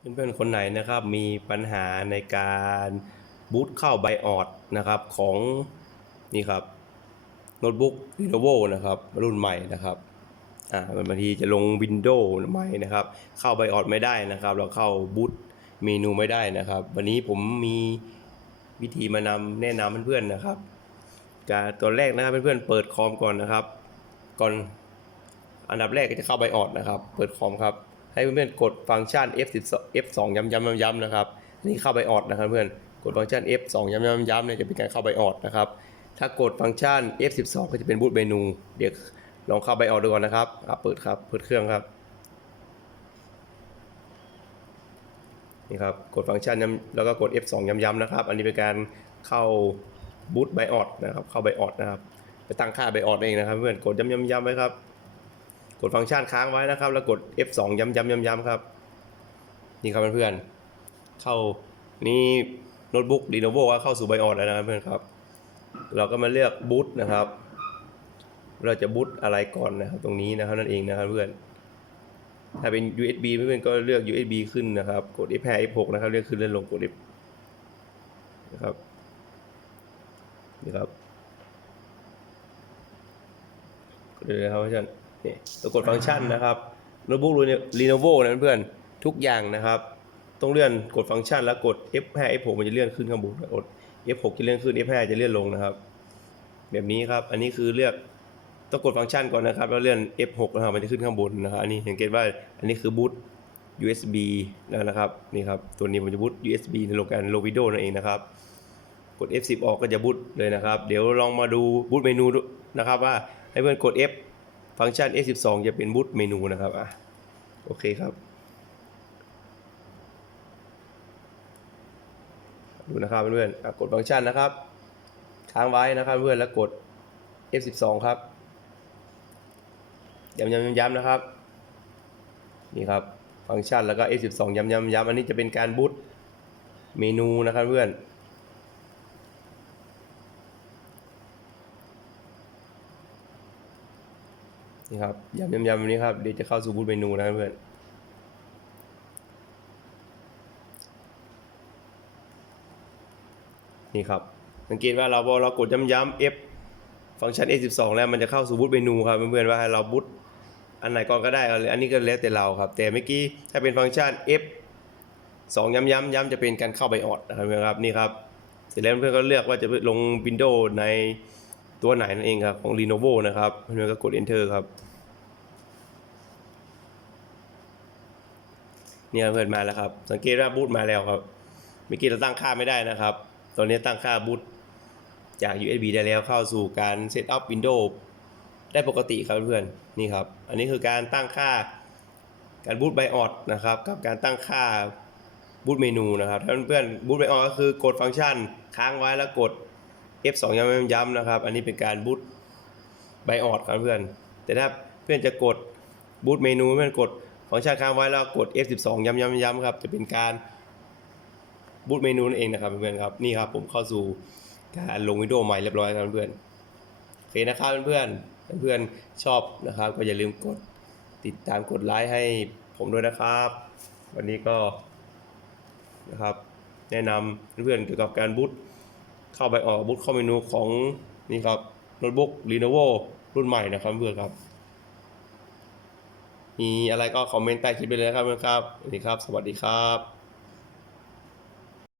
เพื่อนๆคนไหนนะครับมีปัญหาในการบูตเข้าไบออดนะครับของนี่ครับโน้ตบุ๊ก Lenovo นะครับรุ่นใหม่นะครับอ่าบางทีจะลง Windows ใหม่นะครับ เข้าไบออดไม่ได้นะครับ เราเข้าบูตเมนูไม่ได้นะครับ วันนี้ผมมีวิธีมานำแนะนำเพื่อนๆนะครับการตัวแรกนะครับเพื่อนๆเปิดคอมก่อนนะครับ ก่อนอันดับแรกก็จะเข้าไบออดนะครับ เปิดคอมครับ ให้เพื่อนๆกดฟังก์ชัน F12 F2 ย้ำๆๆนะครับนี่เข้าไบออดนะครับเพื่อนกดฟังก์ชัน F2 ย้ำๆๆเนี่ยจะเป็นการเข้าไบออดนะครับถ้ากดฟังก์ชัน F12 ก็จะเป็นบูตเมนู เดี๋ยวลองเข้าไบออดดูก่อนนะครับเปิดครับเปิดเครื่องครับนี่ครับกดฟังก์ชันย้ำแล้วก็กด F2 ย้ำๆนะครับ อันนี้เป็นการเข้าบูตไบออดนะครับเข้าไบออดนะครับไปตั้งค่าไบออดเองนะครับเพื่อนกดย้ำๆๆไว้ครับ กดฟังก์ชันค้างไว้นะครับ แล้วกด F2 ย้ำๆย้ำๆครับ นี่ครับเพื่อนๆ เข้านี่โน้ตบุ๊ก Lenovo ก็เข้าสู่ไบออดแล้วนะครับเพื่อนครับ เราก็มาเลือกบูตนะครับ เราจะบูตอะไรก่อนนะครับ ตรงนี้นะครับนั่นเองนะครับเพื่อน ถ้าเป็น USB เพื่อนๆก็เลือก USB ขึ้นนะครับ กด F5 F6 นะครับ เลือกขึ้นเลื่อนลงกด F นะครับนี่ครับกดเลยนะครับเพื่อน นี่ตัวกดฟังก์ชันนะครับโน้ตบุ๊ก Lenovo นะเพื่อนๆทุกอย่างนะครับ ต้องเลื่อนกดฟังก์ชันแล้วกด F5 F6 มันจะเลื่อนขึ้นข้างบนกด F6 จะเลื่อนขึ้น F5 จะเลื่อนลงนะครับ แบบนี้ครับ อันนี้คือเลือกต้องกดฟังก์ชันก่อนนะครับ แล้วเลื่อน F6 นะครับมันจะขึ้นข้างบนนะครับอันนี้สังเกตว่าอันนี้คือบูต USB แล้วนะครับนี่ครับตัวนี้มันจะบูต USB ในโลกันโลวิดโนั่นเองนะครับกด F10 ออกก็จะบูตเลยนะครับ เดี๋ยวลองมาดูบูตเมนูนะครับว่าให้เพื่อนกด F ฟังก์ชัน F12 จะเป็นบูตเมนูนะครับอะโอเคครับ ดูนะครับเพื่อนๆกดฟังก์ชันนะครับ ค้างไว้นะครับเพื่อนแล้วกด F12 ครับย้ำๆย้ำๆนะครับ นี่ครับ ฟังก์ชันแล้วก็ F12 ย้ำๆย้ำอันนี้จะเป็นการบูตเมนูนะครับเพื่อน นี่ครับย้ำย้ำย้ำแบบนี้ครับเดี๋ยวจะเข้าสู่บูตเมนูนะเพื่อนนี่ครับสังเกตว่าเราพอเรากดย้ำๆ F ฟังก์ชัน F12 แล้วมันจะเข้าสู่บูตเมนูครับเพื่อนๆว่าให้เราบูตอันไหนก่อนก็ได้อันนี้ก็แล้วแต่เราครับ แต่เมื่อกี้ถ้าเป็นฟังก์ชัน F 2ย้ำๆย้ำจะเป็นการเข้าไบออดนะครับเพื่อนครับนี่ครับ เสร็จแล้วเพื่อนก็เลือกว่าจะลง Windows ใน ตัวไหนนั่นเองครับของ Lenovo นะครับเพื่อนๆก็กด Enter ครับเนี่ยเพื่อนมาแล้วครับ สังเกตว่าบูตมาแล้วครับเมื่อกี้เราตั้งค่าไม่ได้นะครับ ตอนนี้ตั้งค่าบูตจาก USB ได้แล้วเข้าสู่การเซตอัพ Windows ได้ปกติครับเพื่อนนี่ครับ อันนี้คือการตั้งค่าการบูตไบออดนะครับกับการตั้งค่าบูตเมนูนะครับถ้าเพื่อนๆบูตไบออดก็คือกดฟังก์ชัน ค้างไว้แล้วกด F2 ย้ำๆนะครับ อันนี้เป็นการบูตไบออดครับเพื่อน แต่ถ้าเพื่อนจะกดบูตเมนูเพื่อนกดฟังก์ชันค้างไว้แล้วกด F12 ย้ำๆๆครับ จะเป็นการบูตเมนูนั่นเองนะครับเพื่อนครับ นี่ครับผมเข้าสู่การลงวิดีโอใหม่เรียบร้อยครับเพื่อนโอเคนะครับเพื่อนเพื่อนชอบนะครับ ก็อย่าลืมกดติดตามกดไลค์ให้ผมด้วยนะครับ วันนี้ก็นะครับแนะนำเพื่อนๆเกี่ยวกับการบูต เข้าไปออกบูตเข้าเมนูของนี่ครับโน้ตบุ๊ก Lenovo รุ่นใหม่นะครับเพื่อนครับ มีอะไรก็คอมเมนต์ใต้คลิปไปเลยนะครับเพื่อนครับ นี่ครับ สวัสดีครับ